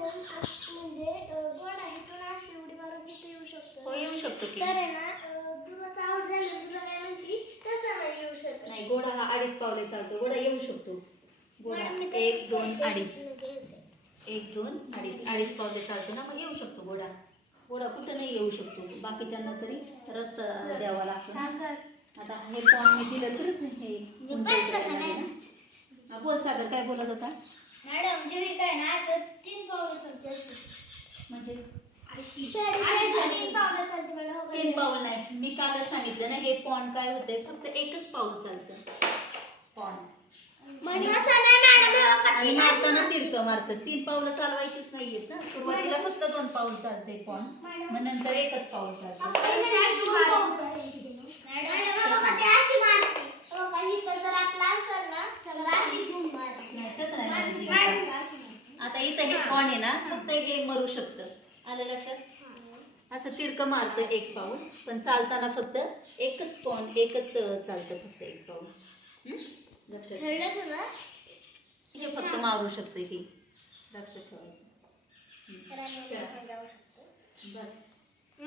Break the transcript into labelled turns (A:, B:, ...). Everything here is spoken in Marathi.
A: म्हणजे घोडा इथून अशी उडी मारून तिथे येऊ शकतो.
B: हो येऊ शकतो की.
A: तर आहे ना ध्रुवाचा आउट झाला तुला काय म्हणती तसं नाही येऊ शकत.
B: नाही घोडा हा 2.5 पावले चालतो. घोडा येऊ शकतो. घोडा 1 2 2.5 1 2 2.5 2.5 पावले चालतो ना मग येऊ शकतो घोडा. घोडा कुठं नाही येऊ शकतो. बाकीच्यांना तरी रस्ता द्यावा लागतो. आता हे पॉन मी दिलं तरच हे बोल सागर काय बोलत होता.
A: मॅडम जीविका आहे ना असं 3 पावलं चालते अशी.
B: म्हणजे
A: 3 पावलं चालते मॅडम.
B: 3 पाऊल नाही. मी कालच सांगितलं ना हे पॉन काय होतंय फक्त एकच पाऊल चालतं. पॉन आणि मारताना तिरकं मारतं. 3 पावलं चालवायचीच नाहीयेत ना. सुरुवातीला फक्त 2 पाऊल चालते पॉन मग नंतर एकच पाऊल चालतं. आता इथं हे पॉन आहे ना फक्त हे मरू शकतं. आलं लक्षात. असं तिरकं मारतं 1 पाऊल पण चालताना फक्त एकच पॉन एकच चालतं फक्त 1 पाऊल. लक्षात हे फक्त मारू शकतं. हे लक्षात ठेवायचं. बस.